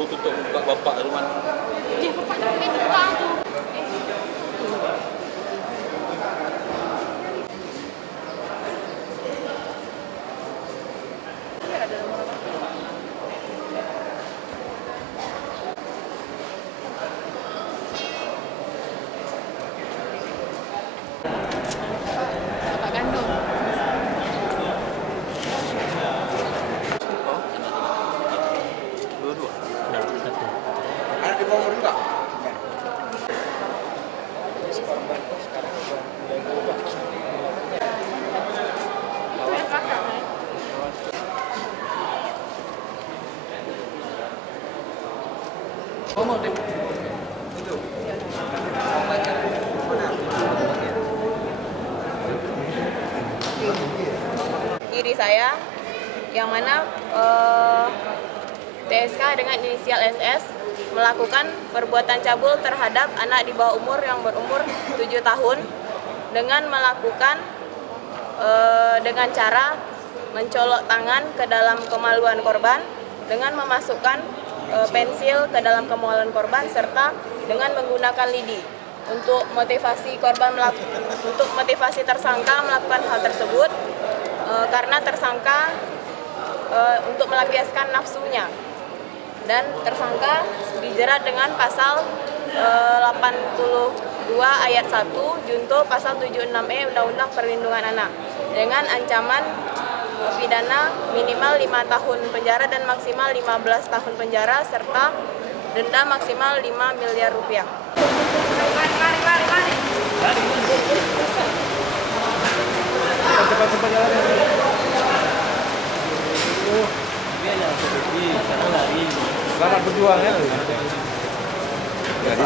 suruh tutup muka bapak rumah. Ya, bapak tapi tukang. Bapak kandung. Dua-dua. Anak di bawah umur juga? Itu yang kakak, kan? Ngomong deh. Diri saya yang mana TSK dengan inisial SS melakukan perbuatan cabul terhadap anak di bawah umur yang berumur 7 tahun dengan melakukan dengan cara mencolok tangan ke dalam kemaluan korban dengan memasukkan pensil ke dalam kemaluan korban serta dengan menggunakan lidi untuk motivasi korban untuk motivasi tersangka melakukan hal tersebut karena tersangka untuk melampiaskan nafsunya dan tersangka dijerat dengan pasal 82 ayat 1 junto pasal 76E Undang-Undang Perlindungan Anak dengan ancaman pidana minimal 5 tahun penjara dan maksimal 15 tahun penjara serta denda maksimal 5 miliar rupiah. Mari. Cepat-cepat jalan. Dia yang seperti sekarang lari. Selamat berjuang ya. Jadi